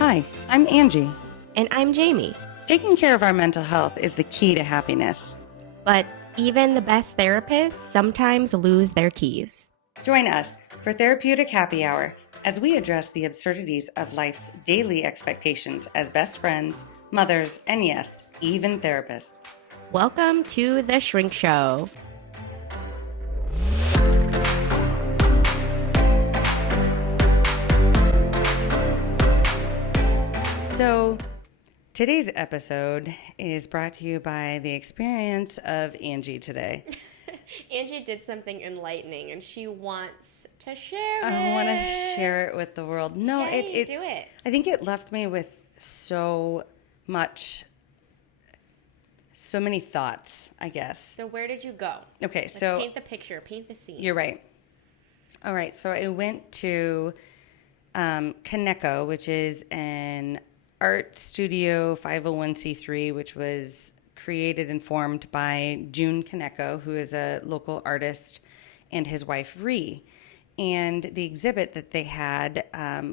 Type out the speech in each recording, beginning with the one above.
Hi, I'm Angee. And I'm Jaime. Taking care of our mental health is the key to happiness. But even the best therapists sometimes lose their keys. Join us for Therapeutic Happy Hour as we address the absurdities of life's daily expectations as best friends, mothers, and yes, even therapists. Welcome to The Shrink Show. So, today's episode is brought to you by the experience of Angee today. Angee did something enlightening and she wants to share it. I want to share it with the world. No, Yay, do it. I think it left me with so many thoughts, I guess. So where did you go? Okay, Let's so paint the picture, paint the scene. You're right. All right, so I went to KANEKO, which is an art studio 501c3, which was created and formed by June KANEKO, who is a local artist, and his wife, Ree. And the exhibit that they had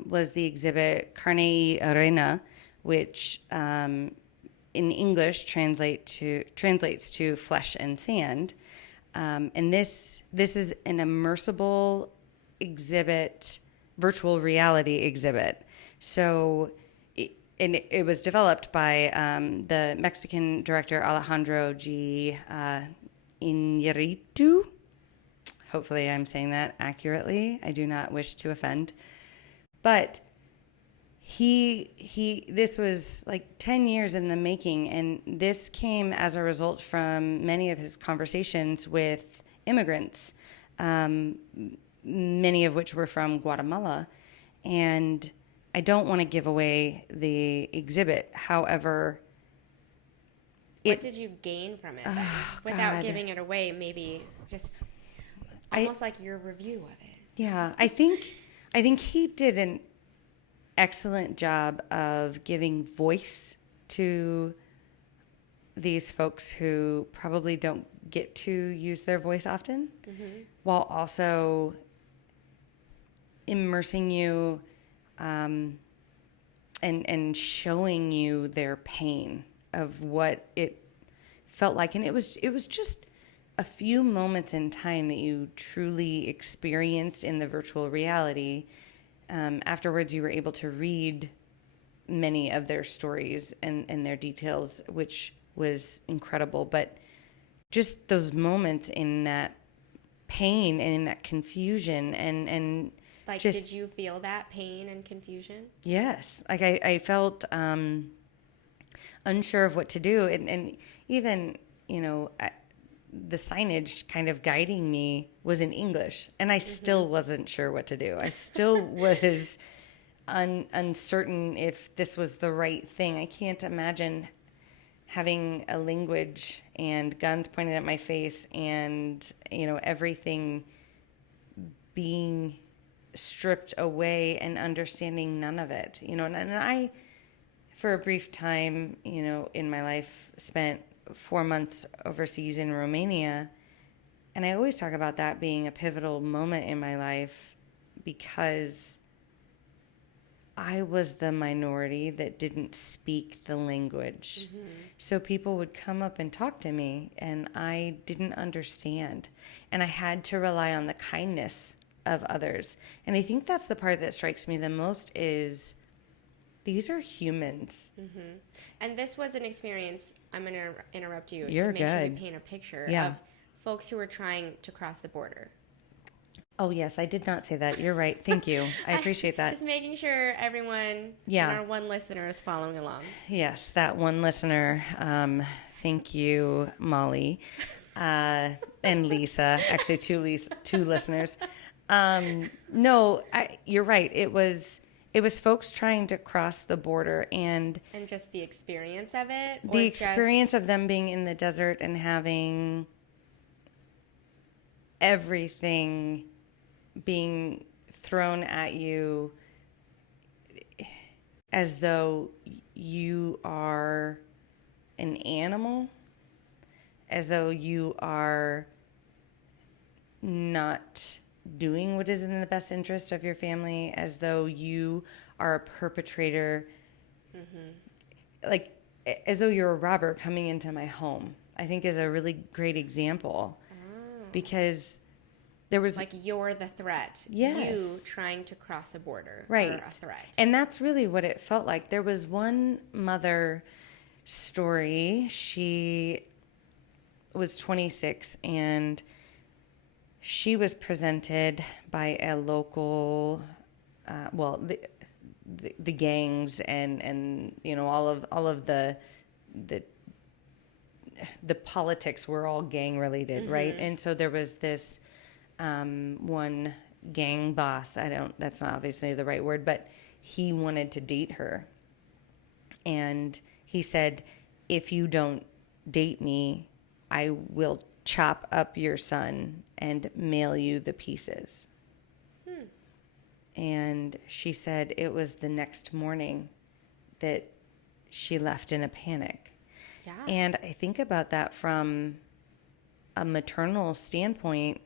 was the exhibit CARNE y ARENA, which in English translates to flesh and sand. And this is an immersible exhibit, virtual reality exhibit. So it was developed by the Mexican director Alejandro G. Iñárritu. Hopefully I'm saying that accurately. I do not wish to offend. But this was like 10 years in the making, and this came as a result from many of his conversations with immigrants, many of which were from Guatemala. And I don't want to give away the exhibit. However, what did you gain from it? Without giving it away, maybe just almost like your review of it. Yeah, I think he did an excellent job of giving voice to these folks who probably don't get to use their voice often, while also immersing you and showing you their pain of what it felt like. And it was just a few moments in time that you truly experienced in the virtual reality. Afterwards, you were able to read many of their stories and their details, which was incredible. But just those moments in that pain and in that confusion and like, just, did you feel that pain and confusion? Yes. Like I felt unsure of what to do. And even, the signage kind of guiding me was in English, and I still wasn't sure what to do. I still was uncertain if this was the right thing. I can't imagine having a language and guns pointed at my face and, everything being stripped away and understanding none of it. And I, for a brief time, in my life, spent 4 months overseas in Romania. And I always talk about that being a pivotal moment in my life because I was the minority that didn't speak the language. So people would come up and talk to me, and I didn't understand. And I had to rely on the kindness of others. And I think that's the part that strikes me the most is these are humans. And this was an experience, I'm going to interrupt you You're to make sure we good. paint a picture Yeah. of folks who were trying to cross the border. Oh, yes, I did not say that. You're right. Thank you. I appreciate that. Just making sure everyone, Yeah. and our one listener is following along. Yes, that one listener. Thank you, Molly, and Lisa. Actually, two listeners. No, you're right. It was folks trying to cross the border and just the experience of it. The experience of them being in the desert and having everything being thrown at you as though you are an animal, as though you are not doing what is in the best interest of your family, as though you are a perpetrator, like as though you're a robber coming into my home, I think is a really great example. Because there was like you're the threat. Yes. You trying to cross a border Right. are a threat. And that's really what it felt like. There was one mother story. She was 26 and she was presented by a local, the gangs and you know all of the politics were all gang related, right? And so there was this one gang boss. That's not obviously the right word, but he wanted to date her, and he said, "If you don't date me, I will chop up your son and mail you the pieces." And she said it was the next morning that she left in a panic. Yeah. And I think about that from a maternal standpoint.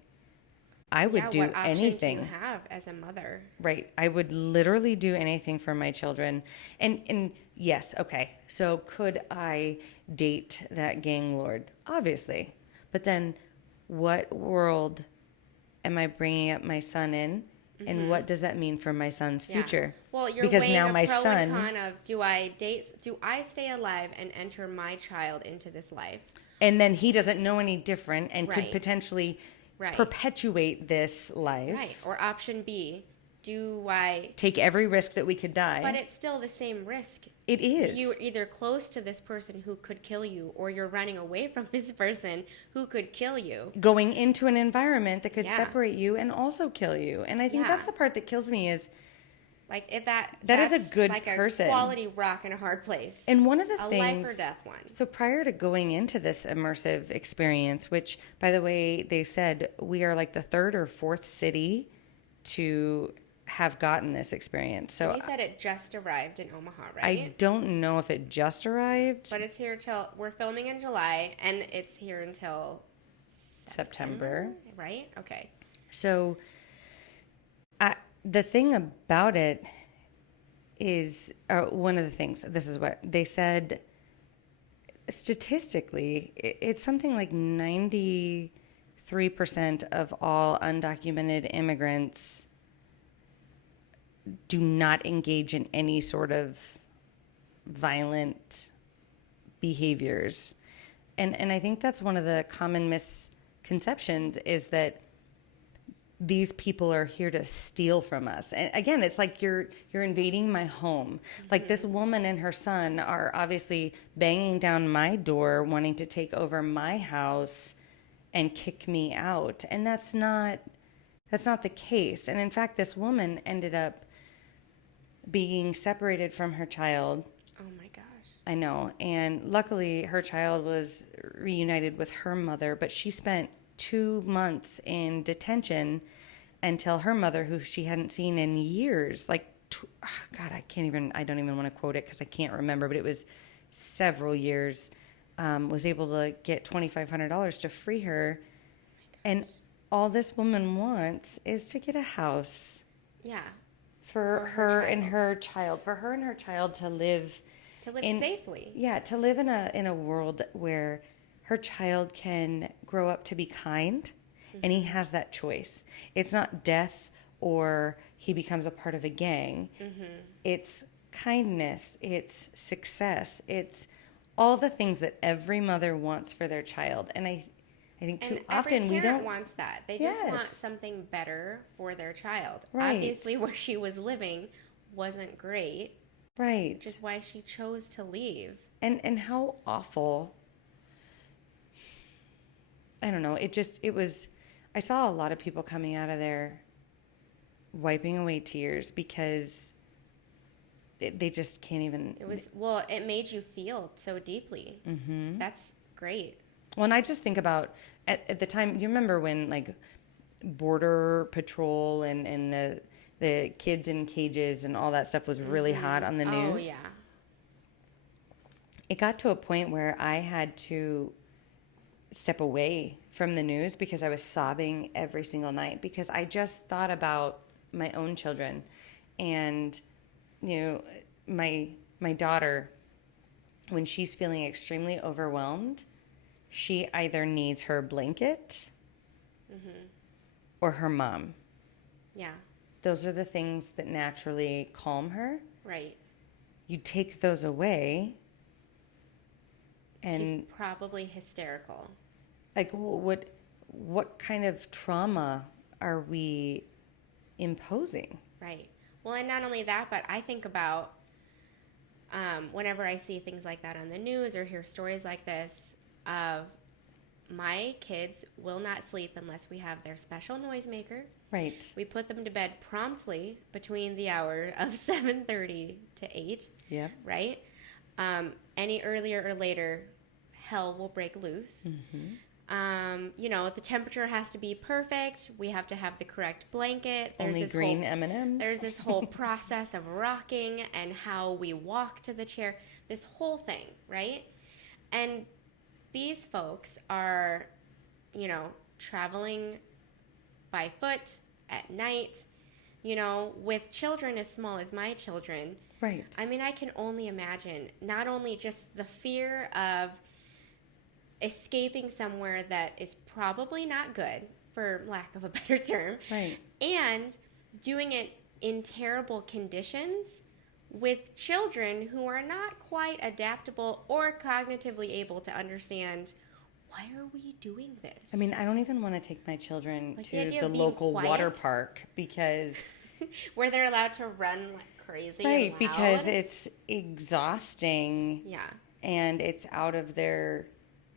I would do what options anything. you have as a mother. Right. I would literally do anything for my children. And yes, okay. So could I date that gang lord? Obviously. But then what world am I bringing up my son in? And what does that mean for my son's future? Well, you're because weighing now a my pro son, and con of do I stay alive and enter my child into this life? and then he doesn't know any different and could Right. potentially Right. perpetuate this life. Right. Or option B, do I Take every risk that we could die. But it's still the same risk. It is. You're either close to this person who could kill you, or you're running away from this person who could kill you. Going into an environment that could Yeah. separate you and also kill you. And I think Yeah. that's the part that kills me is Like if that is a that's good like person. a quality rock in a hard place. and one of the a things life or death one. So prior to going into this immersive experience, which by the way, they said we are like the third or fourth city to have gotten this experience. So You said it just arrived in Omaha, right? I don't know if it just arrived. But it's here till we're filming in July, and it's here until September. right? Okay. So the thing about it is one of the things, this is what they said, statistically, it's something like 93% of all undocumented immigrants do not engage in any sort of violent behaviors. And I think that's one of the common misconceptions is that these people are here to steal from us. And again, it's like you're invading my home. Like this woman and her son are obviously banging down my door, wanting to take over my house and kick me out. And that's not the case. And in fact, this woman ended up being separated from her child. Oh my gosh. I know. And luckily her child was reunited with her mother, but she spent 2 months in detention until her mother, who she hadn't seen in years, I don't even want to quote it because I can't remember, but it was several years, was able to get $2,500 to free her. And all this woman wants is to get a house. Yeah. For her and her child to live safely. Yeah, to live in a world where her child can grow up to be kind, and he has that choice. It's not death or he becomes a part of a gang. It's kindness, it's success, it's all the things that every mother wants for their child. And I think too often we don't. Every parent wants that. They just want something better for their child. Right. Obviously, where she was living wasn't great. Right. Which is why she chose to leave. And how awful. I don't know. It was. I saw a lot of people coming out of there wiping away tears because they just can't even. It made you feel so deeply. Mm-hmm. That's great. Well, and I just think about at the time, you remember when like Border Patrol and the kids in cages and all that stuff was really hot on the news? Oh, yeah. It got to a point where I had to step away from the news because I was sobbing every single night because I just thought about my own children and my daughter, when she's feeling extremely overwhelmed, she either needs her blanket or her mom. Yeah. Those are the things that naturally calm her. Right. You take those away, and she's probably hysterical. Like, what kind of trauma are we imposing? Right. Well, and not only that, but I think about whenever I see things like that on the news or hear stories like this of my kids will not sleep unless we have their special noisemaker. Right. We put them to bed promptly between the hour of 7:30 to 8. Yeah. Right? Any earlier or later, hell will break loose. The temperature has to be perfect. We have to have the correct blanket. There's Only this green M&Ms. There's this whole process of rocking and how we walk to the chair. This whole thing, right? And these folks are, traveling by foot at night, with children as small as my children. Right. I mean, I can only imagine not only just the fear of escaping somewhere that is probably not good, for lack of a better term, right, and doing it in terrible conditions with children who are not quite adaptable or cognitively able to understand, why are we doing this? I mean, I don't even want to take my children to the quiet, local water park because where they're allowed to run like crazy. Right, and loud. because it's exhausting. Yeah. And it's out of their,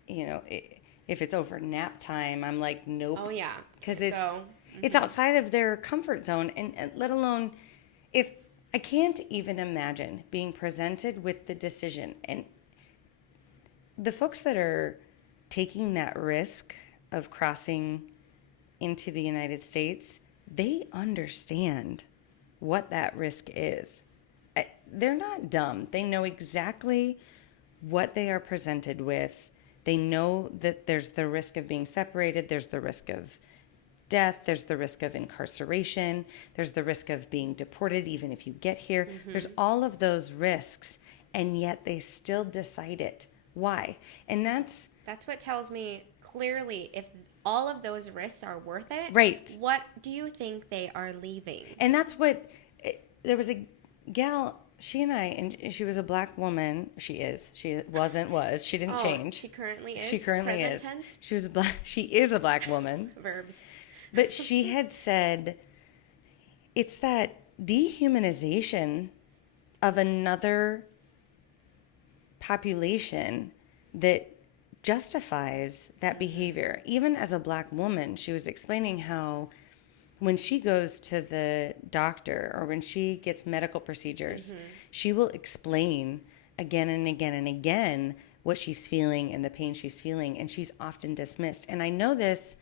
if it's over nap time, I'm like, nope. Oh, yeah. Because it's outside of their comfort zone. And let alone, if I can't even imagine being presented with the decision. And the folks that are taking that risk of crossing into the United States, they understand what that risk is. They're not dumb. They know exactly what they are presented with. They know that there's the risk of being separated, there's the risk of death, there's the risk of incarceration, there's the risk of being deported even if you get here. There's all of those risks, and yet they still decide it. Why? And that's what tells me clearly if all of those risks are worth it. Right. What do you think they are leaving? And that's what there was a gal, she and I, and she was a black woman. She is. She was. She didn't change. She currently is. She currently Present is. Tense? She was a black. She is a black woman. Verbs. But she had said, it's that dehumanization of another population that justifies that behavior. Even as a black woman, she was explaining how when she goes to the doctor or when she gets medical procedures, she will explain again and again and again what she's feeling and the pain she's feeling, and she's often dismissed. And I know this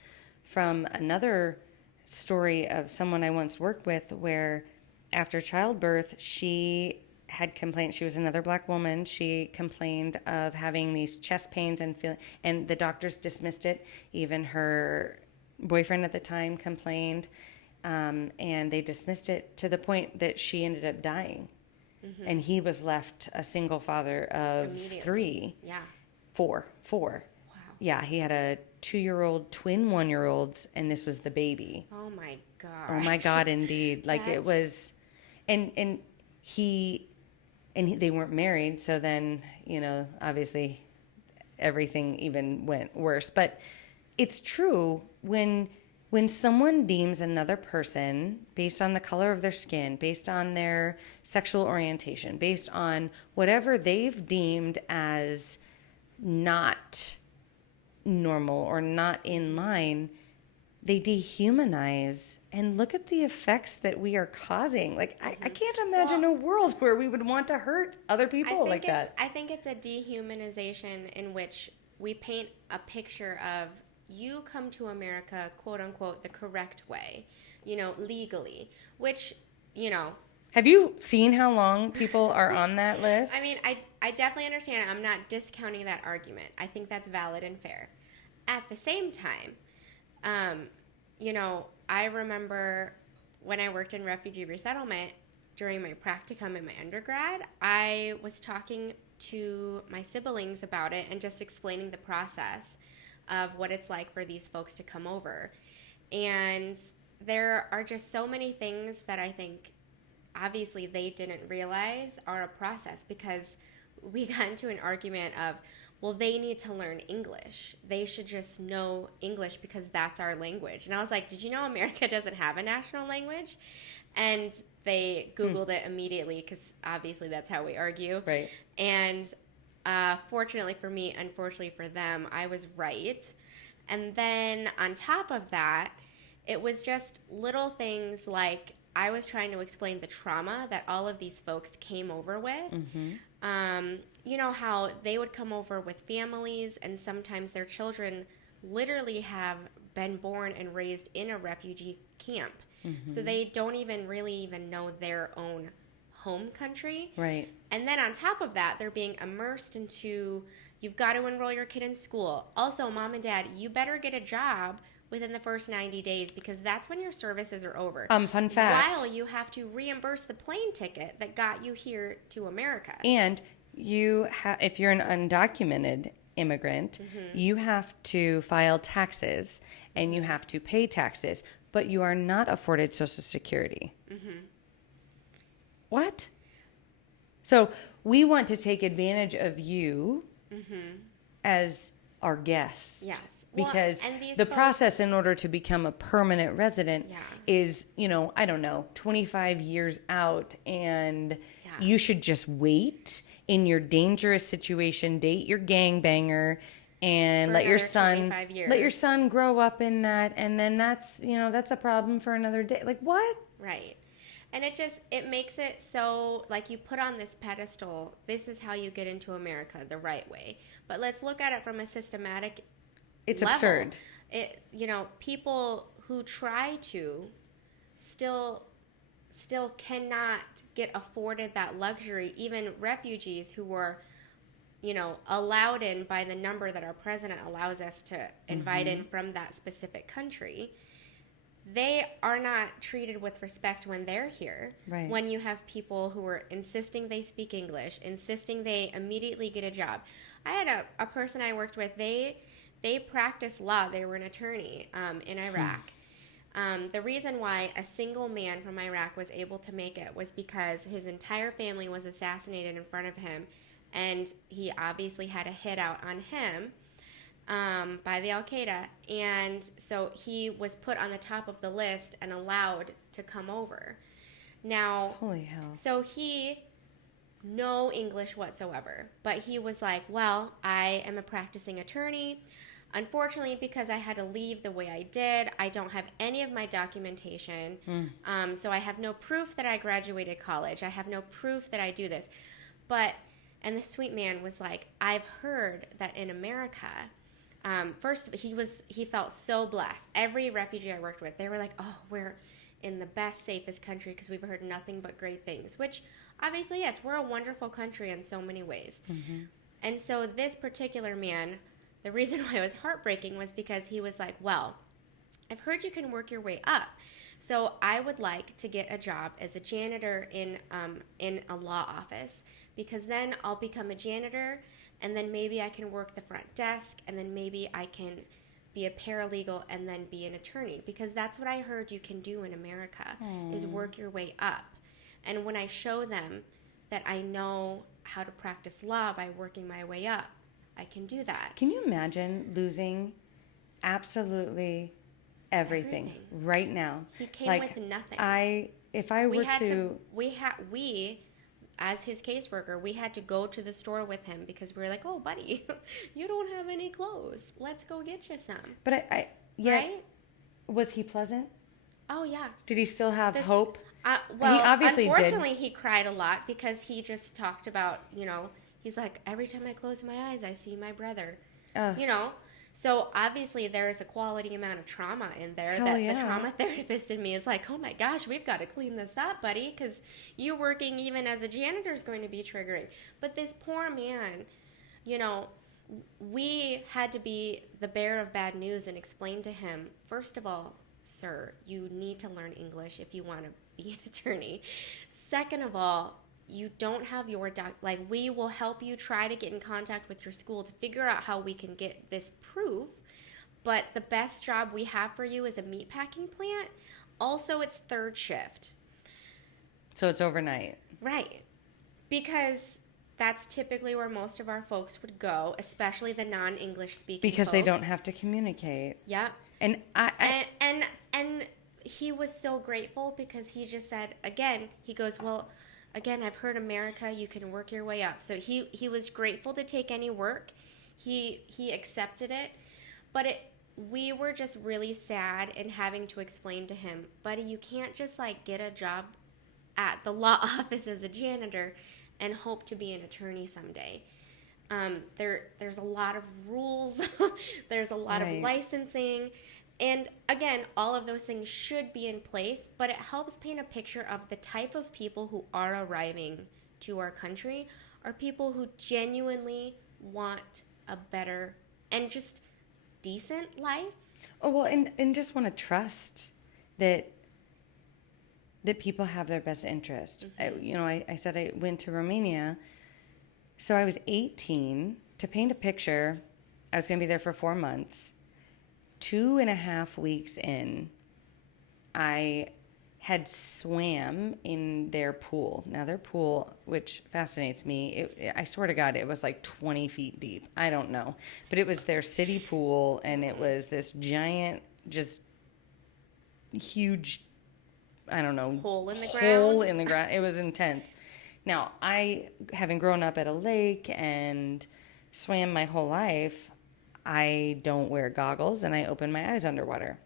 from another story of someone I once worked with where after childbirth, she had complained. She was another black woman. She complained of having these chest pains and the doctors dismissed it. Even her boyfriend at the time complained, and they dismissed it to the point that she ended up dying. And he was left a single father of 3. Yeah. 4. Wow. Yeah, he had a 2-year-old, twin 1-year-olds, and this was the baby. Oh my God. Oh my God, indeed. Like it was, and they weren't married, so then, obviously everything even went worse. But it's true when someone deems another person based on the color of their skin, based on their sexual orientation, based on whatever they've deemed as not normal or not in line, they dehumanize. And look at the effects that we are causing. Like, I can't imagine a world where we would want to hurt other people like that. I think it's a dehumanization in which we paint a picture of you come to America, quote unquote, the correct way, legally, which, Have you seen how long people are on that list? I mean, I definitely understand. I'm not discounting that argument. I think that's valid and fair. At the same time, I remember when I worked in refugee resettlement, during my practicum in my undergrad, I was talking to my siblings about it and just explaining the process of what it's like for these folks to come over. And there are just so many things that I think obviously they didn't realize are a process, because we got into an argument of, well, they need to learn English. They should just know English because that's our language. And I was like, did you know America doesn't have a national language? And they Googled it immediately, because obviously that's how we argue. Right. And fortunately for me, unfortunately for them, I was right. And then on top of that, it was just little things like I was trying to explain the trauma that all of these folks came over with. You know how they would come over with families, and sometimes their children literally have been born and raised in a refugee camp. So they don't even really know their own home country. Right. And then on top of that, they're being immersed into, you've got to enroll your kid in school. Also, mom and dad, you better get a job within the first 90 days, because that's when your services are over. Fun fact. While you have to reimburse the plane ticket that got you here to America. And if you're an undocumented immigrant, you have to file taxes and you have to pay taxes, but you are not afforded Social Security. What? So we want to take advantage of you as our guest. Yes. Because the process in order to become a permanent resident is, I don't know, 25 years out, and you should just wait in your dangerous situation, date your gangbanger, and let your son grow up in that, and then that's a problem for another day. Like, what? Right. And it makes it so, like, you put on this pedestal, this is how you get into America the right way. But let's look at it from a systematic level. Absurd. People who try to still cannot get afforded that luxury. Even refugees who were, allowed in by the number that our president allows us to invite in from that specific country, they are not treated with respect when they're here. Right. When you have people who are insisting they speak English, insisting they immediately get a job. I had a person I worked with, they practiced law. They were an attorney in Iraq. The reason why a single man from Iraq was able to make it was because his entire family was assassinated in front of him, and he obviously had a hit out on him by the Al-Qaeda, and so he was put on the top of the list and allowed to come over. Now, holy hell! So he no English whatsoever, but he was like, well, I am a practicing attorney. Unfortunately, because I had to leave the way I did, I don't have any of my documentation. So I have no proof that I graduated college. I have no proof that I do this. And the sweet man was like, I've heard that in America, first, he felt so blessed. Every refugee I worked with, they were like, oh, we're in the best, safest country because we've heard nothing but great things. Which, obviously, yes, we're a wonderful country in so many ways. And so this particular man, the reason why it was heartbreaking was because he was like, well, I've heard you can work your way up. So I would like to get a job as a janitor in a law office, because then I'll become a janitor, and then maybe I can work the front desk, and then maybe I can be a paralegal and then be an attorney, because that's what I heard you can do in America is work your way up. And when I show them that I know how to practice law by working my way up, I can do that. Can you imagine losing absolutely everything right now? He came with nothing. We, as his caseworker, we had to go to the store with him because we were like, oh, buddy, you don't have any clothes. Let's go get you some. But right? Was he pleasant? Oh, yeah. Did he still have hope? Well, he obviously unfortunately, he cried a lot because he just talked about, he's like, every time I close my eyes, I see my brother, So obviously there is a quality amount of trauma in there the trauma therapist in me is like, oh my gosh, we've got to clean this up, buddy, because you working even as a janitor is going to be triggering. But this poor man, we had to be the bearer of bad news and explain to him, first of all, sir, you need to learn English if you want to be an attorney. Second of all, you don't have your like, we will help you try to get in contact with your school to figure out how we can get this proof. But the best job we have for you is a meatpacking plant. Also, it's third shift. So it's overnight. Right. Because that's typically where most of our folks would go, especially the non-English speaking Because folks. they don't have to communicate. Yeah. And and he was so grateful because he just said, again, he goes, well, again, I've heard America, you can work your way up. So he was grateful to take any work. He accepted it. But we were just really sad in having to explain to him, buddy, you can't just like get a job at the law office as a janitor and hope to be an attorney someday. There's a lot of rules. There's a lot of licensing. And again, all of those things should be in place, but it helps paint a picture of the type of people who are arriving to our country are people who genuinely want a better and just decent life. Oh, well, and just want to trust that people have their best interest. Mm-hmm. I said I went to Romania. So I was 18. To paint a picture, I was going to be there for 4 months. 2.5 weeks in, I had swam in their pool. Now, their pool, which fascinates me, I swear to God, it was like 20 feet deep. I don't know. But it was their city pool, and it was this giant, just huge, I don't know. Hole in the ground. It was intense. Now, I, having grown up at a lake and swam my whole life, I don't wear goggles, and I open my eyes underwater.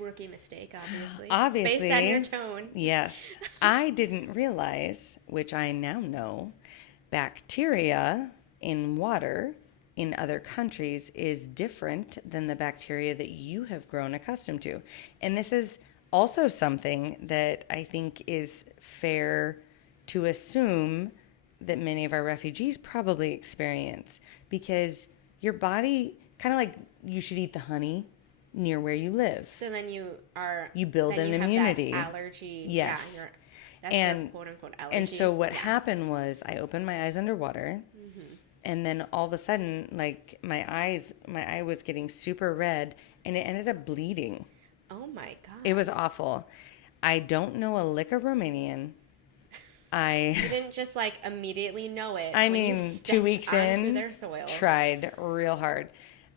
Rookie mistake, obviously. Obviously. Based on your tone. Yes. I didn't realize, which I now know, bacteria in water in other countries is different than the bacteria that you have grown accustomed to. And this is also something that I think is fair to assume that many of our refugees probably experience, because your body, kind of like you should eat the honey near where you live. So then you build an immunity. That allergy. Yes. Yeah, that's your quote unquote allergy. And so what happened was I opened my eyes underwater, and then all of a sudden, like my eye was getting super red, and it ended up bleeding. Oh my God. It was awful. I don't know a lick of Romanian. You didn't just like immediately know it. I mean, 2 weeks in, their soil. Tried real hard.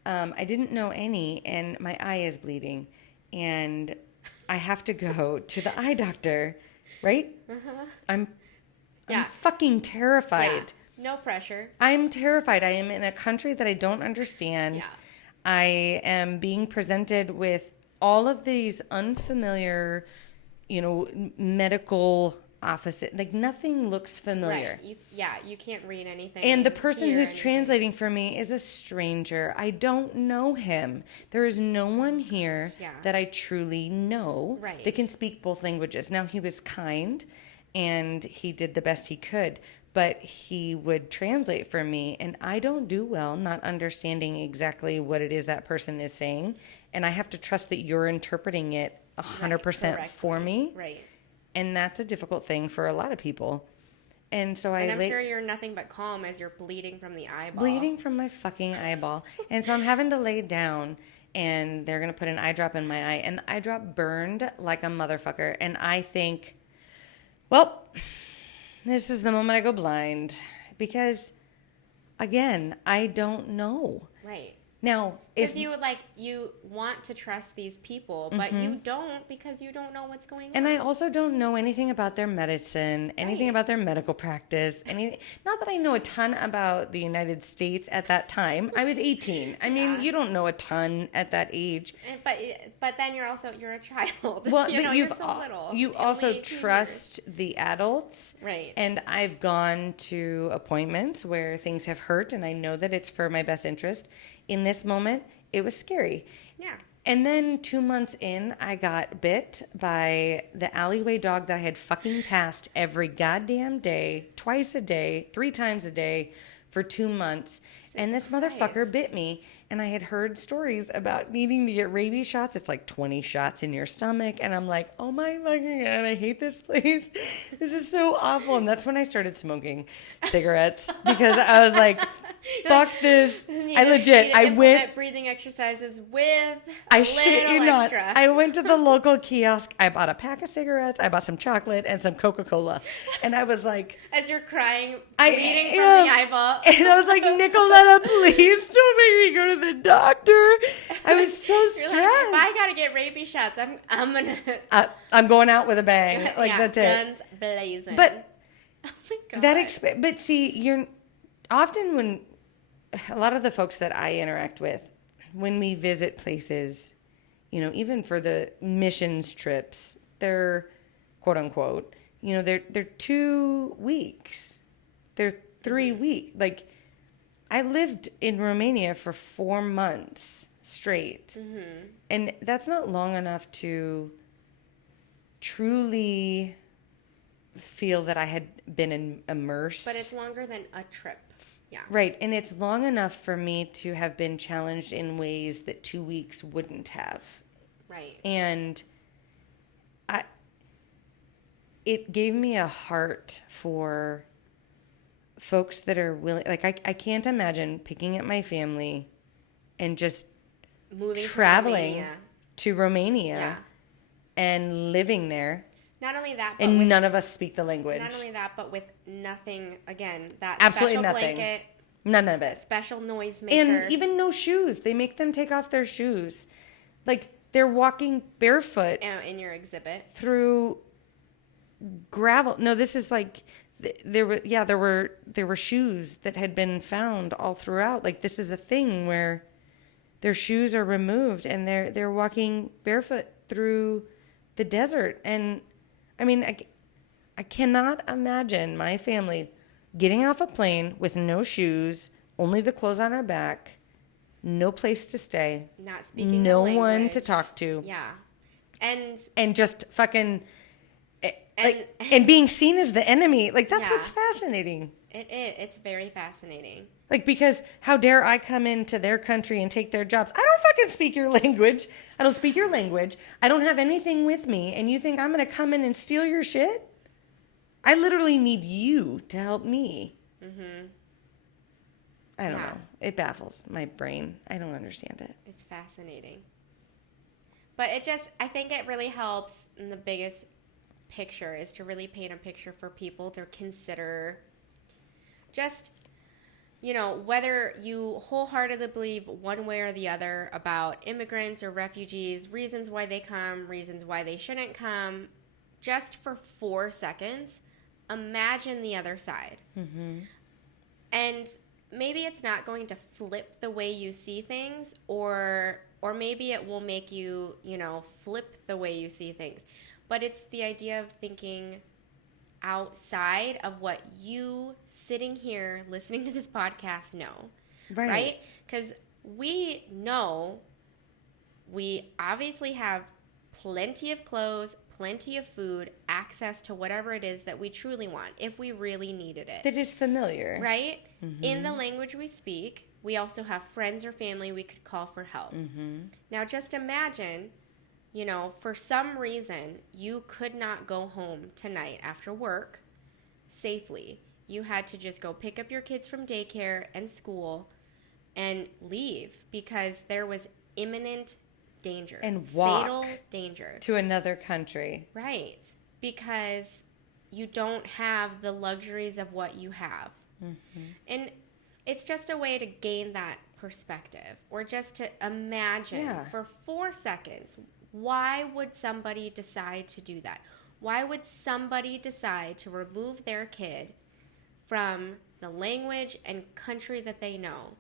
I didn't know any, and my eye is bleeding, and I have to go to the eye doctor, right? Uh-huh. I'm fucking terrified. Yeah. No pressure. I'm terrified. I am in a country that I don't understand. Yeah. I am being presented with all of these unfamiliar, medical offices. Like, nothing looks familiar. Right. You can't read anything. And the person who's translating for me is a stranger. I don't know him. There is no one here that I truly know that can speak both languages. Now, he was kind, and he did the best he could, but he would translate for me, and I don't do well not understanding exactly what it is that person is saying, and I have to trust that you're interpreting it 100% for me. Right. And that's a difficult thing for a lot of people. And so I'm sure you're nothing but calm as you're bleeding from the eyeball. Bleeding from my fucking eyeball. And so I'm having to lay down, and they're going to put an eye drop in my eye. And the eye drop burned like a motherfucker. And I think, well, this is the moment I go blind. Because, again, I don't know. Right. Now, if you want to trust these people, but you don't, because you don't know what's going on. And I also don't know anything about their medicine, anything about their medical practice, not that I know a ton about the United States at that time. I was 18. I mean, you don't know a ton at that age. But then you're a child. Well, you're so little. You also trust the adults. Right. And I've gone to appointments where things have hurt, and I know that it's for my best interest. In this moment, it was scary. Yeah. And then 2 months in, I got bit by the alleyway dog that I had fucking passed every goddamn day, twice a day, 3 times a day for 2 months. And this motherfucker bit me. And I had heard stories about needing to get rabies shots. It's like 20 shots in your stomach. And I'm like, oh my fucking God, I hate this place. This is so awful. And that's when I started smoking cigarettes because I was like, fuck this. I went breathing exercises with I shit you not. extra. I went to the local kiosk. I bought a pack of cigarettes. I bought some chocolate and some Coca-Cola. And I was like, as you're crying, bleeding from the eyeball. And I was like, Nicoletta, please don't make me go to the doctor. I was so stressed. Like, if I gotta get rabies shots, I'm gonna. I'm going out with a bang. Like yeah, that's it. Guns blazing. But oh my God. But see, you're often when a lot of the folks that I interact with, when we visit places, you know, even for the missions trips, they're quote unquote, you know, they're 2 weeks, they're 3 weeks. Like I lived in Romania for 4 months straight, and that's not long enough to truly feel that I had been immersed. But it's longer than a trip. Yeah. Right. And it's long enough for me to have been challenged in ways that 2 weeks wouldn't have. Right. And it gave me a heart for folks that are willing. Like, I can't imagine picking up my family and just traveling to Romania and living there. Not only that, but none of us speak the language. Not only that, but with nothing, again, that absolutely special nothing. Blanket, none of it. Special noisemaker. And even no shoes. They make them take off their shoes. Like, they're walking barefoot. In your exhibit. Through gravel. No, this is like, there were shoes that had been found all throughout. Like, this is a thing where their shoes are removed and they're walking barefoot through the desert. And I mean, I cannot imagine my family getting off a plane with no shoes, only the clothes on our back, no place to stay, not speaking no the one to talk to. Yeah. And just fucking and being seen as the enemy. Like, that's what's fascinating. It's very fascinating. Like, because how dare I come into their country and take their jobs? I don't fucking speak your language. I don't speak your language. I don't have anything with me. And you think I'm going to come in and steal your shit? I literally need you to help me. Mm-hmm. I don't know. It baffles my brain. I don't understand it. It's fascinating. But I think it really helps in the biggest picture is to really paint a picture for people to consider just, you know, whether you wholeheartedly believe one way or the other about immigrants or refugees, reasons why they come, reasons why they shouldn't come, just for 4 seconds, imagine the other side. Mm-hmm. And maybe it's not going to flip the way you see things, or maybe it will make you, you know, flip the way you see things. But it's the idea of thinking outside of what you sitting here listening to this podcast know. Right? Because we know we obviously have plenty of clothes, plenty of food, access to whatever it is that we truly want if we really needed it. That is familiar. Right? Mm-hmm. In the language we speak, we also have friends or family we could call for help. Mm-hmm. Now just imagine, you know, for some reason, you could not go home tonight after work safely. You had to just go pick up your kids from daycare and school and leave because there was imminent danger. And walk fatal danger. To another country. Right. Because you don't have the luxuries of what you have. Mm-hmm. And it's just a way to gain that perspective or just to imagine for 4 seconds. Why would somebody decide to do that? Why would somebody decide to remove their kid from the language and country that they know?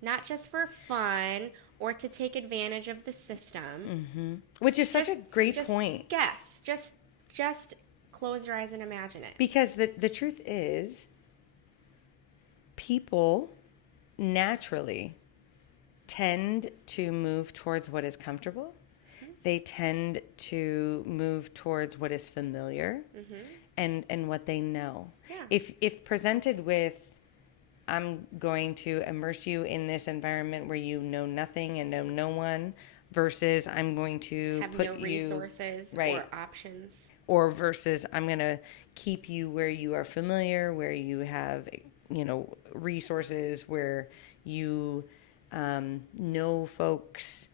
Not just for fun or to take advantage of the system. Mm-hmm. Which is such a great point. Guess. Just close your eyes and imagine it. Because the truth is, people naturally tend to move towards what is comfortable. They tend to move towards what is familiar and what they know. Yeah. If presented with I'm going to immerse you in this environment where you know nothing and know no one, versus I'm going to have put no resources right, or options. or versus I'm going to keep you where you are familiar, where you have, you know, resources, where you know folks,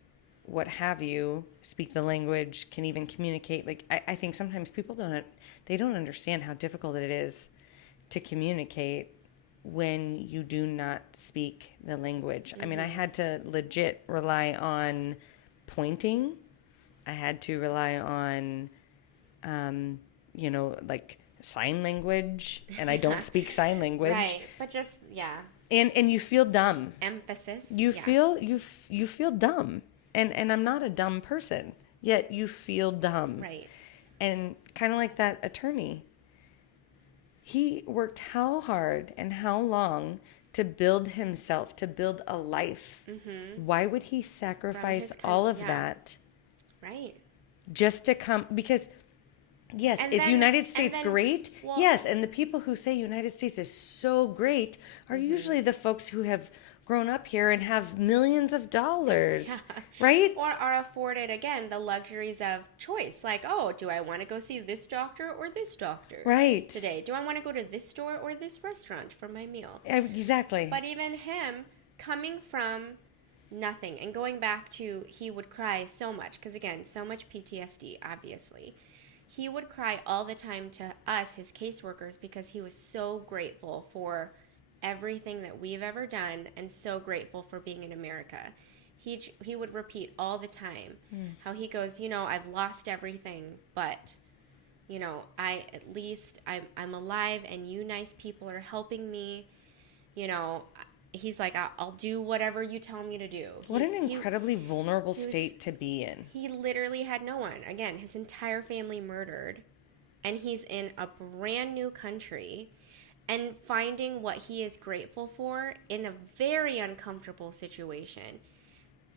what have you, speak the language, can even communicate. Like, I think sometimes people don't understand how difficult it is to communicate when you do not speak the language. I mean, I had to legit rely on pointing. I had to rely on, you know, like sign language, and I don't speak sign language. Right, but just, yeah. And you feel dumb. Emphasis. You feel you feel dumb. And I'm not a dumb person, yet you feel dumb. Right. And kind of like that attorney. He worked how hard and how long to build himself, to build a life. Mm-hmm. Why would he sacrifice all of that? Right. Just to come, because yes, And is then- United States and then- great? well- Yes, and the people who say United States is so great are usually the folks who have grown up here and have millions of dollars, right? Or are afforded, again, the luxuries of choice. Like, oh, do I want to go see this doctor or this doctor Right. today? Do I want to go to this store or this restaurant for my meal? Exactly. But even him, coming from nothing and going back to, he would cry so much, because again, so much PTSD, obviously. He would cry all the time to us, his caseworkers, because he was so grateful for everything that we've ever done and so grateful for being in America. He would repeat all the time how he goes, you know, I've lost everything, but, you know, at least I'm alive, and you nice people are helping me. You know, he's like, I'll do whatever you tell me to do. What an incredibly vulnerable state to be in. He literally had no one. Again, his entire family murdered, and he's in a brand new country, and finding what he is grateful for in a very uncomfortable situation.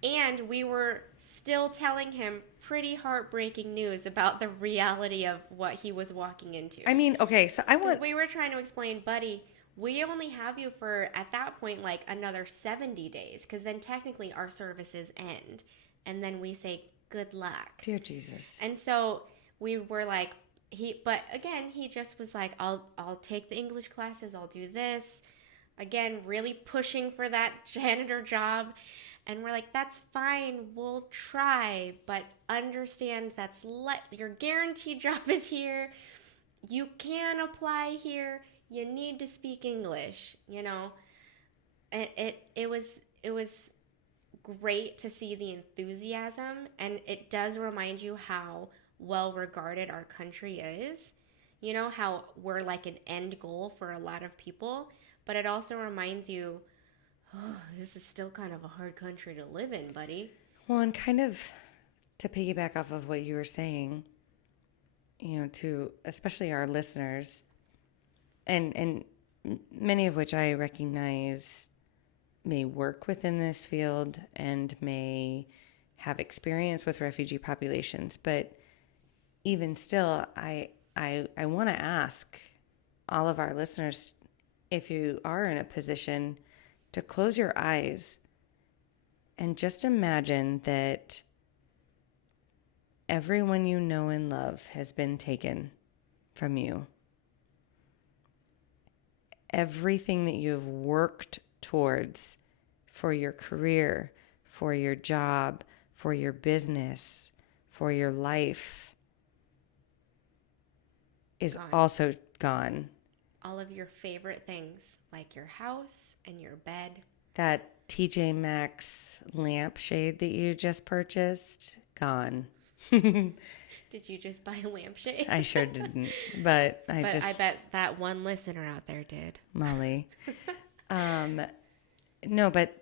And we were still telling him pretty heartbreaking news about the reality of what he was walking into. I mean, okay, so we were trying to explain, buddy, we only have you for, at that point, like another 70 days, because then technically our services end, and then we say good luck. Dear Jesus. And so we were like, but again, he just was like, I'll take the English classes, I'll do this. Again, really pushing for that janitor job. And we're like, that's fine, we'll try, but understand your guaranteed job is here. You can apply here. You need to speak English, you know. It was great to see the enthusiasm, and it does remind you how well regarded our country is. You know, how we're like an end goal for a lot of people, but it also reminds you, oh, this is still kind of a hard country to live in, buddy. Well, and kind of to piggyback off of what you were saying, you know, to especially our listeners, and many of which I recognize may work within this field and may have experience with refugee populations, but even still, I want to ask all of our listeners, if you are in a position, to close your eyes and just imagine that everyone you know and love has been taken from you. Everything that you have worked towards for your career, for your job, for your business, for your life is also gone. All of your favorite things, like your house and your bed. That TJ Maxx lampshade that you just purchased, gone. Did you just buy a lampshade? I sure didn't, but I bet that one listener out there did. Molly. No, but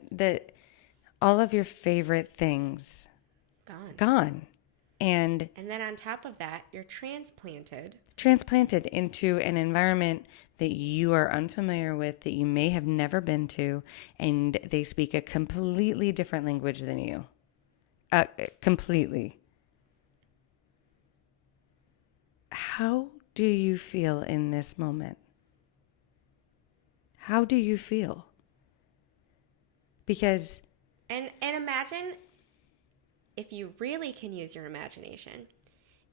all of your favorite things gone. And then on top of that, you're transplanted into an environment that you are unfamiliar with, that you may have never been to, and they speak a completely different language than you. Completely. How do you feel in this moment? how do you feel? Because... And imagine, if you really can use your imagination,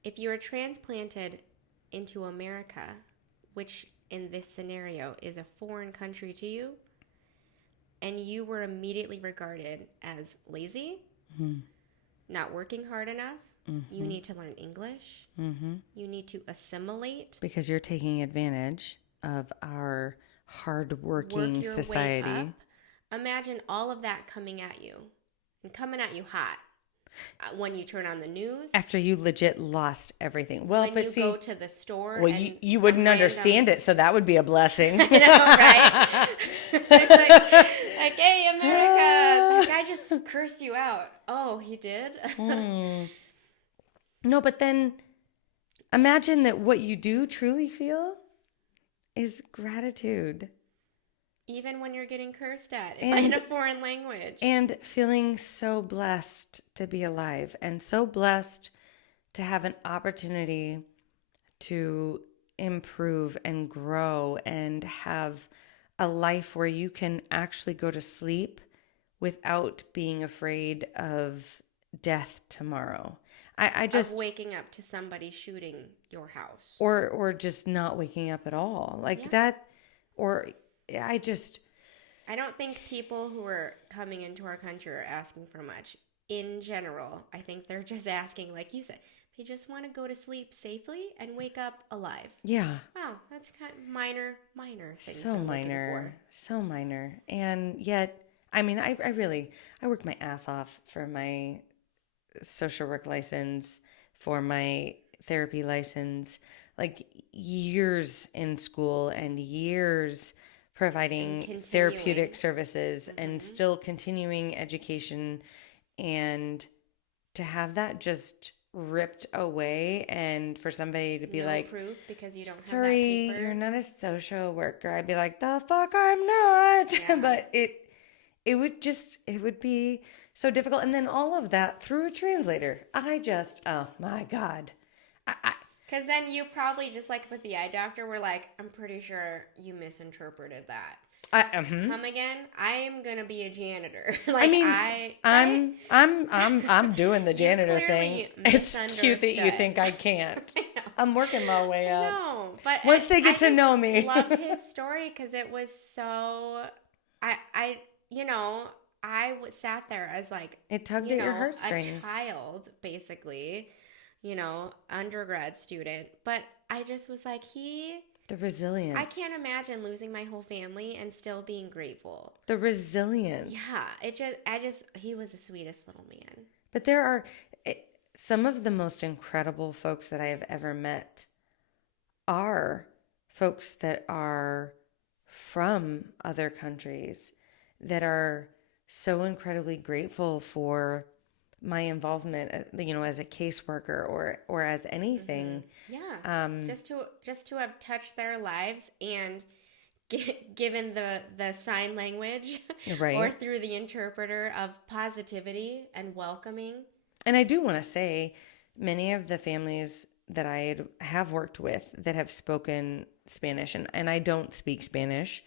if you were transplanted into America, which in this scenario is a foreign country to you, and you were immediately regarded as lazy, not working hard enough, you need to learn English, you need to assimilate. Because you're taking advantage of our hard-working society. Way up. Imagine all of that coming at you, and coming at you hot. When you turn on the news, after you legit lost everything. Well, when you go to the store, well, you wouldn't understand it, so that would be a blessing. I know, right? like, hey, America, the guy just cursed you out. Oh, he did? No, but then imagine that what you do truly feel is gratitude. Even when you're getting cursed at in a foreign language. And feeling so blessed to be alive and so blessed to have an opportunity to improve and grow and have a life where you can actually go to sleep without being afraid of death tomorrow. I just... Of waking up to somebody shooting your house. Or just not waking up at all. Like that, or... I don't think people who are coming into our country are asking for much. In general, I think they're just asking, like you said, they just want to go to sleep safely and wake up alive. Yeah. Wow, that's kind of minor things. So minor. And yet, I mean, I worked my ass off for my social work license, for my therapy license, like years in school and years providing therapeutic services and still continuing education, and to have that just ripped away and for somebody to be like, proof because you don't sorry, have that paper. You're not a social worker. I'd be like, the fuck I'm not. Yeah. But it would be so difficult. And then all of that through a translator. Oh my God. Because then you probably, just like with the eye doctor, were like, I'm pretty sure you misinterpreted that. Come again? I am gonna be a janitor. I'm doing the janitor thing. It's cute that you think I can't. I'm working my way up. No, but once they get to know me, I loved his story because it was so. I sat there as like it tugged at your heartstrings. A child, basically. Undergrad student. But I just was like, the resilience. I can't imagine losing my whole family and still being grateful. The resilience. Yeah. He was the sweetest little man. But there are some of the most incredible folks that I have ever met are folks that are from other countries that are so incredibly grateful for my involvement, as a caseworker or as anything. Yeah. Just to have touched their lives and given the sign language, right, or through the interpreter of positivity and welcoming. And I do want to say, many of the families that I have worked with that have spoken Spanish, and I don't speak Spanish.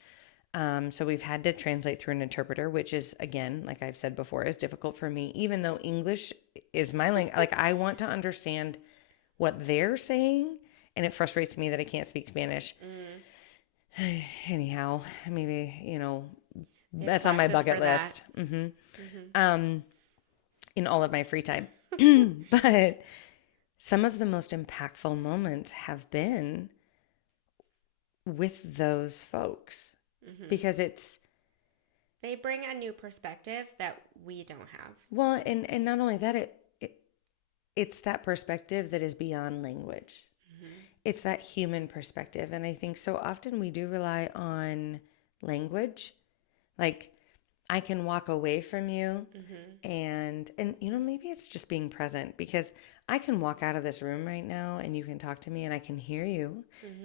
So we've had to translate through an interpreter, which is, again, like I've said before, is difficult for me, even though English is my language. Like, I want to understand what they're saying, and it frustrates me that I can't speak Spanish. Anyhow, maybe, that's on my bucket list. In all of my free time. But some of the most impactful moments have been with those folks. Because they bring a new perspective that we don't have. Well, and not only that, it's that perspective that is beyond language. It's that human perspective. And I think so often we do rely on language. Like, I can walk away from you and maybe it's just being present, because I can walk out of this room right now and you can talk to me and I can hear you,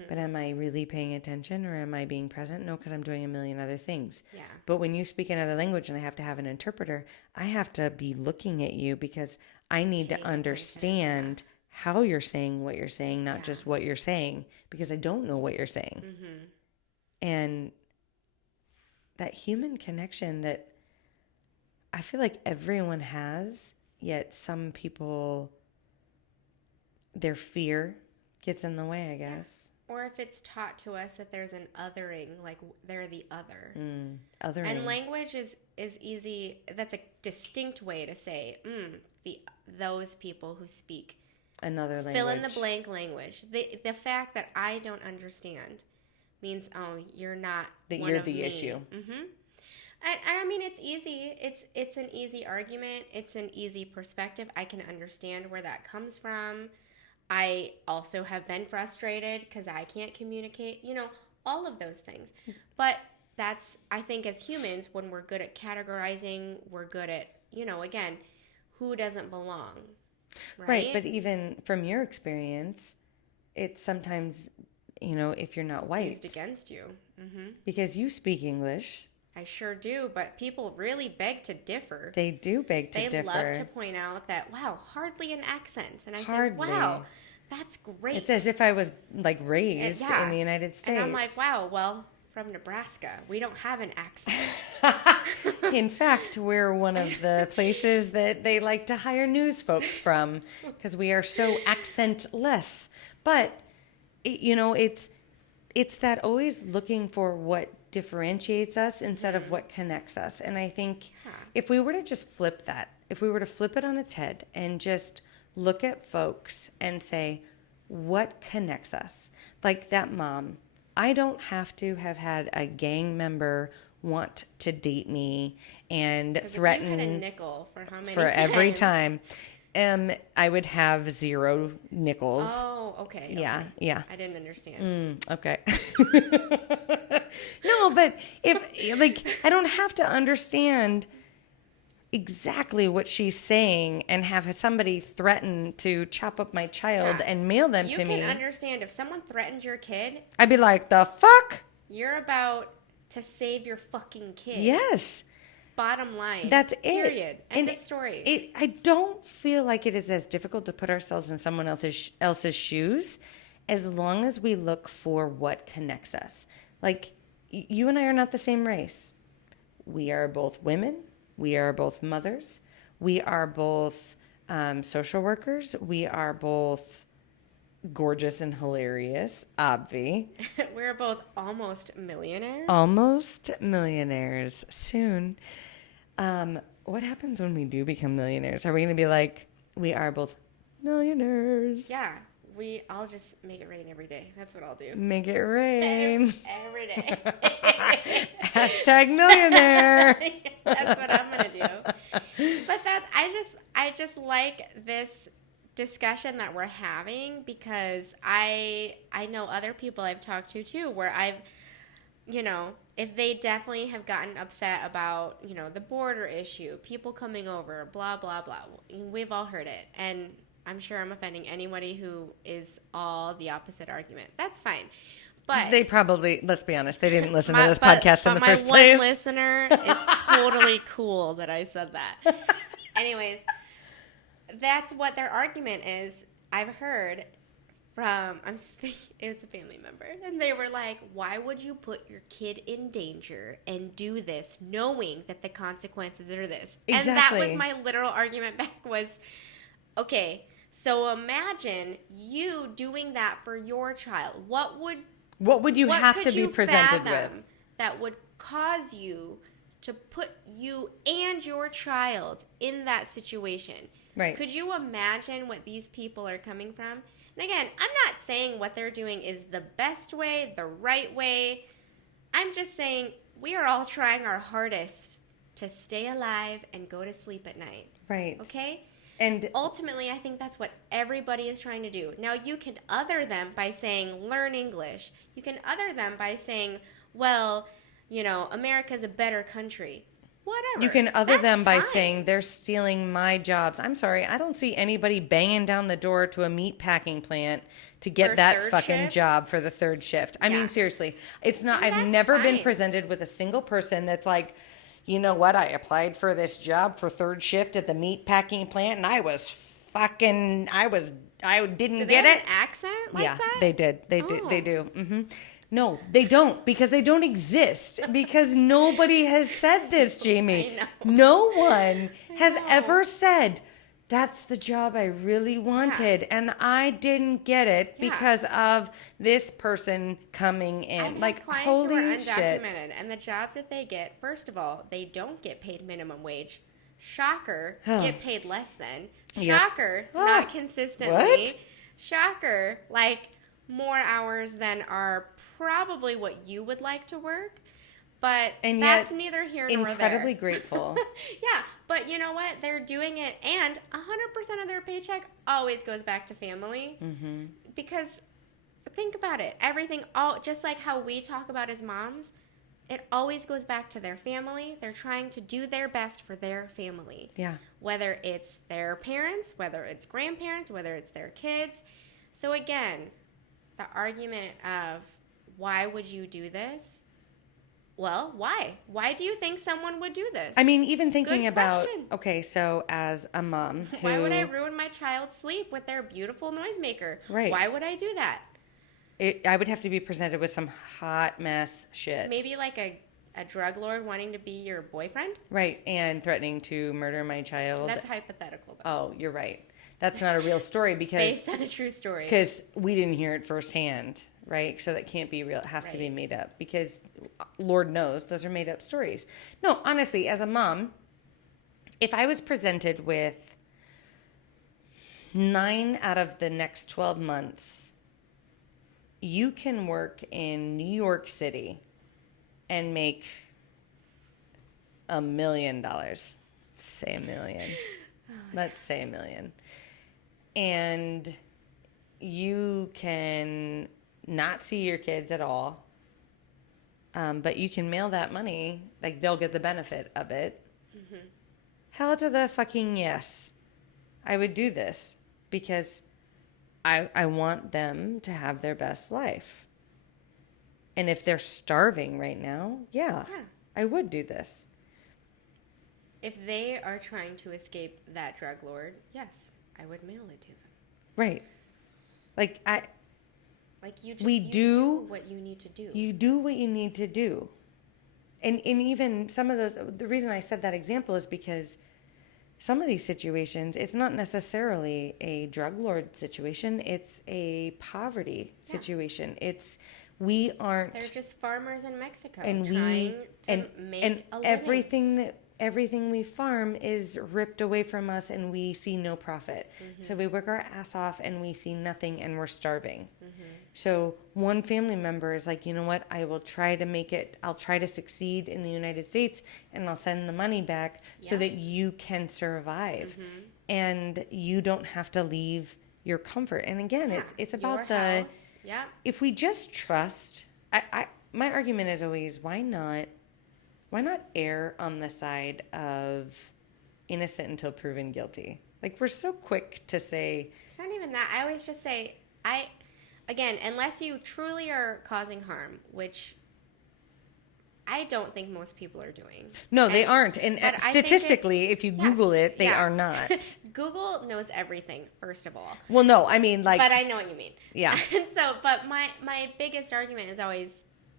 but am I really paying attention, or am I being present? No, because I'm doing a million other things. Yeah. But when you speak another language and I have to have an interpreter, I have to be looking at you because I need to understand how you're saying what you're saying, not just what you're saying, because I don't know what you're saying. And that human connection that I feel like everyone has, yet some people, their fear gets in the way, I guess. Or if it's taught to us that there's an othering, like they're the other. Othering. And language is easy. That's a distinct way to say those people who speak another language. Fill in the blank language. The fact that I don't understand means, you're not that one you're of the me. issue. Mm-hmm. And I mean, it's easy. It's an easy argument. It's an easy perspective. I can understand where that comes from. I also have been frustrated because I can't communicate, all of those things. But that's, I think as humans, when we're good at categorizing, we're good at, again, who doesn't belong, right? But even from your experience, it's sometimes, if you're not white. It's used against you. Mm-hmm. Because you speak English. I sure do, but people really beg to differ. They do beg to differ. They love to point out that, wow, hardly an accent. And I say, wow, that's great. It's as if I was raised in the United States. And I'm like, wow, well, from Nebraska, we don't have an accent. In fact, we're one of the places that they like to hire news folks from because we are so accentless. But, it's that always looking for what differentiates us instead of what connects us. And I think if we were to just flip that, if we were to flip it on its head and just look at folks and say, what connects us? Like that mom, I don't have to have had a gang member want to date me and threaten. If you had a nickel for how many for times? every time. I would have 0 nickels. Oh, okay. Yeah. I didn't understand. Okay. No, but if I don't have to understand exactly what she's saying and have somebody threaten to chop up my child and mail them to me. You can understand if someone threatened your kid. I'd be like, the fuck? You're about to save your fucking kid. Yes. Bottom line. That's it. Period. End of story. I don't feel like it is as difficult to put ourselves in someone else's shoes as long as we look for what connects us. Like, you and I are not the same race. We are both women. We are both mothers. We are both social workers. We are both gorgeous and hilarious, obvi. We're both almost millionaires. Almost millionaires soon. What happens when we do become millionaires? Are we going to be like, we are both millionaires? Yeah. I'll just make it rain every day. That's what I'll do. Make it rain. Every day. Hashtag millionaire. That's what I'm going to do. But I just like this discussion that we're having because I know other people I've talked to too where I've, if they definitely have gotten upset about, the border issue, people coming over, blah, blah, blah. We've all heard it. And I'm sure I'm offending anybody who is all the opposite argument. That's fine. But they probably, let's be honest, they didn't listen to this podcast in the first place. My one listener is totally cool that I said that. Anyways, that's what their argument is. I've heard from, it was a family member, and they were like, why would you put your kid in danger and do this knowing that the consequences are this? Exactly. And that was my literal argument back was, okay, so imagine you doing that for your child. What would you have to be presented with? That would cause you to put you and your child in that situation. Right. Could you imagine what these people are coming from? And again, I'm not saying what they're doing is the best way, the right way. I'm just saying we are all trying our hardest to stay alive and go to sleep at night. Right. Okay? And ultimately, I think that's what everybody is trying to do. Now, you can other them by saying, learn English. You can other them by saying, well, America's a better country. Whatever. You can other them by fine. saying they're stealing my jobs. I'm sorry, I don't see anybody banging down the door to a meat packing plant to get that fucking job for the third shift. I mean, seriously, it's not. I've never been presented with a single person that's like, you know what? I applied for this job for third shift at the meat packing plant, and I didn't do get it. An accent like that? They did. They do. Mm-hmm. No, they don't, because they don't exist. Because nobody has said this, Jamie. I know. No one has ever said, that's the job I really wanted, and I didn't get it because of this person coming in. I've Like, had clients holy who are shit. undocumented, and the jobs that they get, first of all, they don't get paid minimum wage. Shocker, get paid less than. Shocker, not consistently. What? Shocker, like more hours than are probably what you would like to work. But And that's yet, neither here nor there. incredibly grateful. Yeah, but you know what? They're doing it, and 100% of their paycheck always goes back to family. Mm-hmm. Because think about it. Everything, just like how we talk about as moms, it always goes back to their family. They're trying to do their best for their family. Yeah. Whether it's their parents, whether it's grandparents, whether it's their kids. So again, the argument of why would you do this? Well, why? Why do you think someone would do this? I mean, even thinking Good about, question. okay, so as a mom who... Why would I ruin my child's sleep with their beautiful noisemaker? Right. Why would I do that? I would have to be presented with some hot mess shit. Maybe like a drug lord wanting to be your boyfriend? Right, and threatening to murder my child. That's hypothetical, though. Oh, you're right. That's not a real story because... Based on a true story. Because we didn't hear it firsthand, right? So that can't be real. It has to be Right. made up because Lord knows those are made up stories. No, honestly, as a mom, if I was presented with 9 out of the next 12 months, you can work in New York City and make $1 million. Say $1 million. Let's say $1 million. And you can not see your kids at all, but you can mail that money. Like, they'll get the benefit of it. Mm-hmm. Hell to the fucking yes. I would do this because I want them to have their best life. And if they're starving right now, yeah, I would do this. If they are trying to escape that drug lord, yes, I would mail it to them. Right. Like, you do what you need to do. You do what you need to do. And even some of those, the reason I said that example is because some of these situations, it's not necessarily a drug lord situation. It's a poverty situation. We aren't. They're just farmers in Mexico and trying to make a living. Everything we farm is ripped away from us and we see no profit. Mm-hmm. So we work our ass off and we see nothing and we're starving. Mm-hmm. So one family member is like, you know what? I will try to make it. I'll try to succeed in the United States and I'll send the money back so that you can survive. Mm-hmm. And you don't have to leave your comfort. And again, it's about the house. Yeah. If we just trust, my argument is always, why not err on the side of innocent until proven guilty? Like, we're so quick to say... It's not even that. I always just say, again, unless you truly are causing harm, which I don't think most people are doing. No, they aren't. And statistically, if you Google it, they are not. Google knows everything, first of all. Well, no, I mean, like... But I know what you mean. Yeah. So, but my biggest argument is always,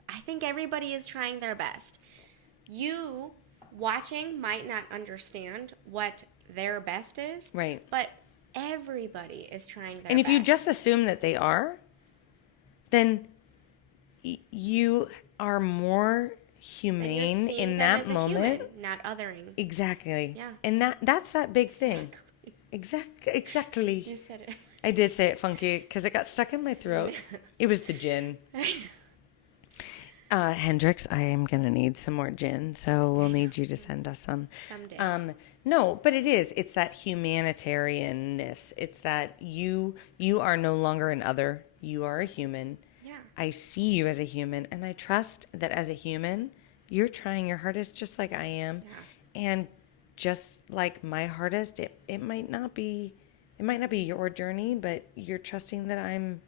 I think everybody is trying their best. You watching might not understand what their best is. Right. But everybody is trying their best. And if you just assume that they are, then you are more humane in that moment. Human, not othering. Exactly. Yeah. And that's that big thing. Exactly. You said it. I did say it funky because it got stuck in my throat. It was the gin. Hendrix, I am going to need some more gin, so we'll need you to send us some. Someday. No, but it's that humanitarianness. It's that you are no longer an other. You are a human. Yeah. I see you as a human, and I trust that as a human, you're trying your hardest just like I am. Yeah. And just like my hardest, it might not be your journey, but you're trusting that I'm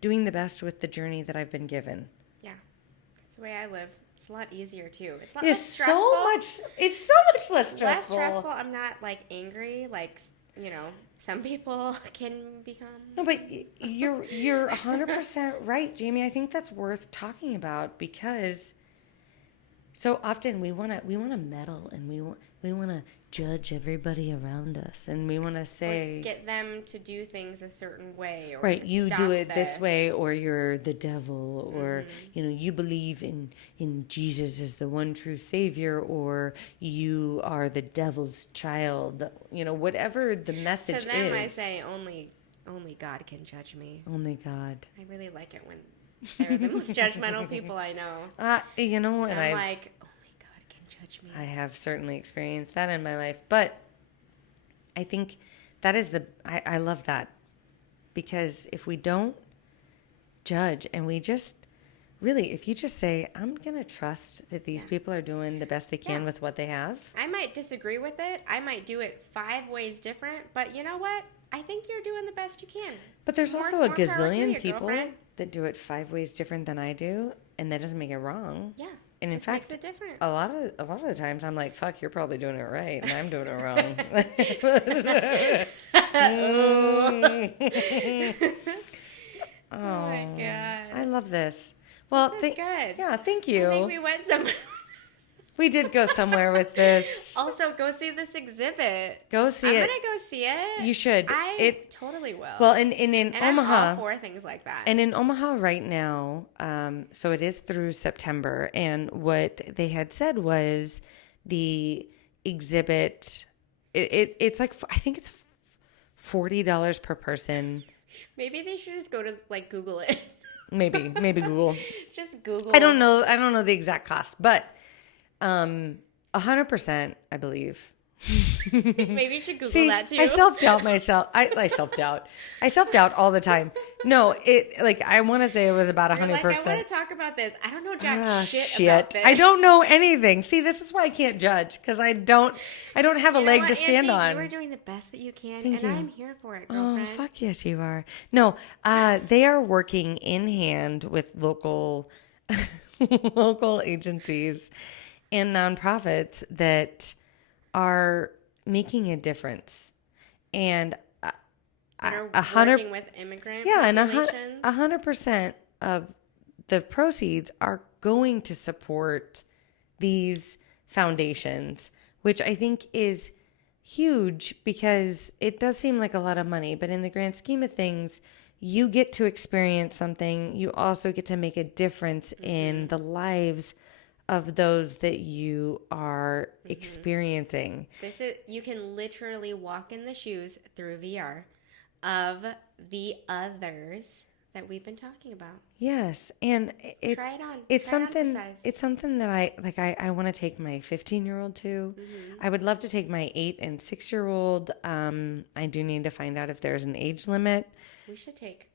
doing the best with the journey that I've been given. The way I live, it's a lot easier too. It's not It's so much less stressful. Less stressful. I'm not like angry. Like some people can become. No, but you're 100% right, Jamie. I think that's worth talking about because so often we want to meddle and we want to judge everybody around us and we want to say or get them to do things a certain way or right, you do it this this way or you're the devil or you believe in Jesus as the one true savior or you are the devil's child, whatever the message is. To them I say only God can judge me. Only God. I really like it when they're the most judgmental people I know. And I'm like, only God can judge me. I have certainly experienced that in my life, but I think that is I love that because if we don't judge and we just really, if you just say, I'm going to trust that these people are doing the best they can with what they have. I might disagree with it. I might do it 5 ways different, but you know what? I think you're doing the best you can. But there's also a gazillion people that do it 5 ways different than I do, and that doesn't make it wrong. Yeah. And in fact, makes it different. A lot of the times I'm like, fuck, you're probably doing it right, and I'm doing it wrong. Oh my God. I love this. Well, this is good. Yeah, thank you. I think we went somewhere. We did go somewhere with this. Also, go see this exhibit. Go see it. I'm going to go see it. You should. I totally will. Well, in Omaha. I'm all for things like that. And in Omaha right now, so it is through September. And what they had said was the exhibit, it's like, I think it's $40 per person. Maybe they should just go to Google it. Maybe Google. Just Google. I don't know the exact cost, but 100%, I believe. Maybe you should Google that too. I self-doubt myself. I self-doubt. I self-doubt all the time. No, I want to say it was about 100%. I want to talk about this. I don't know jack shit about this. I don't know anything. See, this is why I can't judge because I don't have a leg to stand on. You are doing the best that you can, I'm here for it, girlfriend. Oh, fuck yes, you are. No, they are working in hand with local agencies and nonprofits that are making a difference, and working with immigrant populations. And 100% of the proceeds are going to support these foundations, which I think is huge because it does seem like a lot of money, but in the grand scheme of things, you get to experience something. You also get to make a difference in the lives of those that you are experiencing. You can literally walk in the shoes through VR of the others that we've been talking about. Yes, and try it on. It's something that I want to take my 15-year-old to. I would love to take my 8 and 6-year-old. I do need to find out if there's an age limit. We should take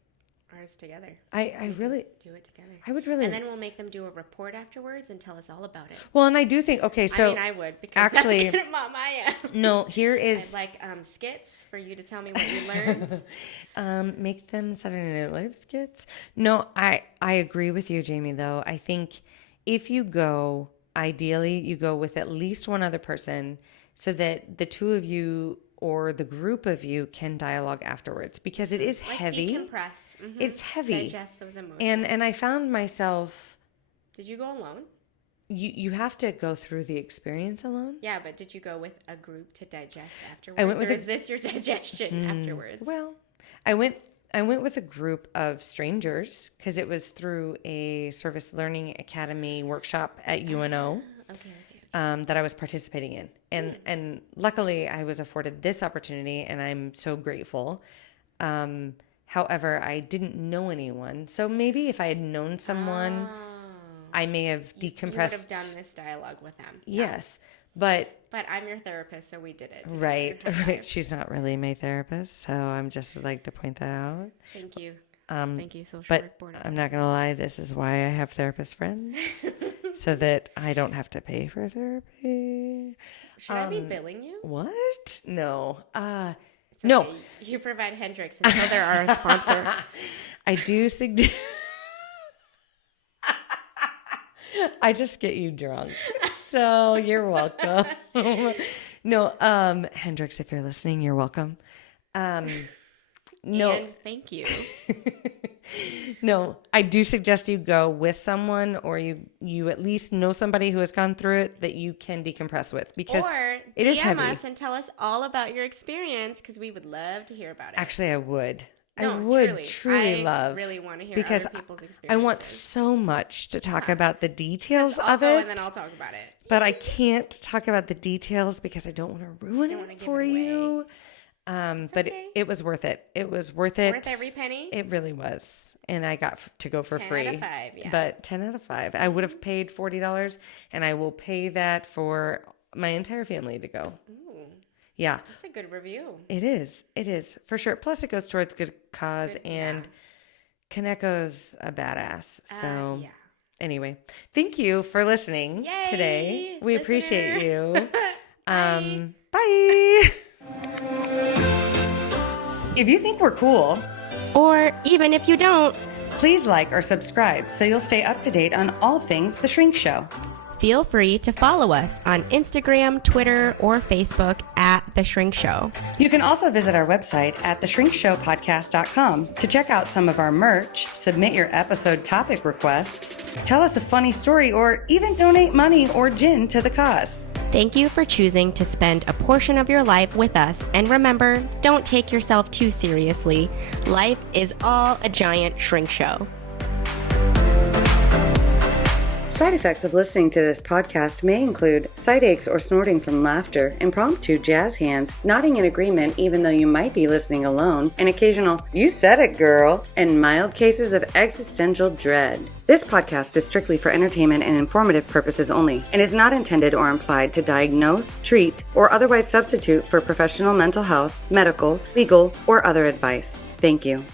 ours together. I really do it together. I would really, and then we'll make them do a report afterwards and tell us all about it. Well, and I do think so. I would because actually, that's good at Mom I am. No, here is I'd like skits for you to tell me what you learned. Make them Saturday Night Live skits. No, I agree with you, Jamie. Though I think if you go, ideally you go with at least one other person, so that the two of you or the group of you can dialogue afterwards, because it is heavy. Decompress. It's heavy. Digest those emotions. And I found myself. Did you go alone? You have to go through the experience alone. Yeah, but did you go with a group to digest afterwards? Or is this your digestion afterwards? Well, I went with a group of strangers because it was through a Service Learning Academy workshop at UNO. Okay. That I was participating in. And luckily I was afforded this opportunity and I'm so grateful. However, I didn't know anyone. So maybe if I had known someone, I may have decompressed. You would have done this dialogue with them. Yes. But I'm your therapist, so we did it. Right. She's not really my therapist, so I'm just like to point that out. Thank you. Thank you, social work board. I'm not going to lie. This is why I have therapist friends, so that I don't have to pay for therapy. Should I be billing you? What? No. No. You provide Hendrix until they're our sponsor. I do suggest. I just get you drunk. So you're welcome. No, Hendrix, if you're listening, you're welcome. No. And thank you. No, I do suggest you go with someone, or you at least know somebody who has gone through it that you can decompress with, because or it is DM heavy. us and tell us all about your experience, because we would love to hear about it. Actually, I would. No, I would truly love. I really want to hear because other people's experiences. I want so much to talk about the details I'll of go it. and then I'll talk about it. But I can't talk about the details because I don't want to ruin it for you. But okay. it was worth it. It was worth it. Worth every penny? It really was. And I got to go for 10 free. 10 out of 5, yeah. But 10 out of 5. I would have paid $40, and I will pay that for my entire family to go. Ooh, Yeah. that's a good review. It is. It is, for sure. Plus, it goes towards good cause, and KANEKO's a badass. So, Yeah. anyway, thank you for listening Yay, today. We listener. appreciate you. Bye. Bye. If you think we're cool, Or even if you don't, please like or subscribe so you'll stay up to date on all things The Shrink Show. feel free to follow us on Instagram, Twitter, or Facebook at The Shrink Show. You can also visit our website at theshrinkshowpodcast.com to check out some of our merch, submit your episode topic requests, tell us a funny story, or even donate money or gin to the cause. Thank you for choosing to spend a portion of your life with us. And remember, don't take yourself too seriously. Life is all a giant shrink show. Side effects of listening to this podcast may include side aches or snorting from laughter, impromptu jazz hands, nodding in agreement even though you might be listening alone, an occasional "you said it, girl," and mild cases of existential dread. This podcast is strictly for entertainment and informative purposes only, and is not intended or implied to diagnose, treat, or otherwise substitute for professional mental health, medical, legal, or other advice. Thank you.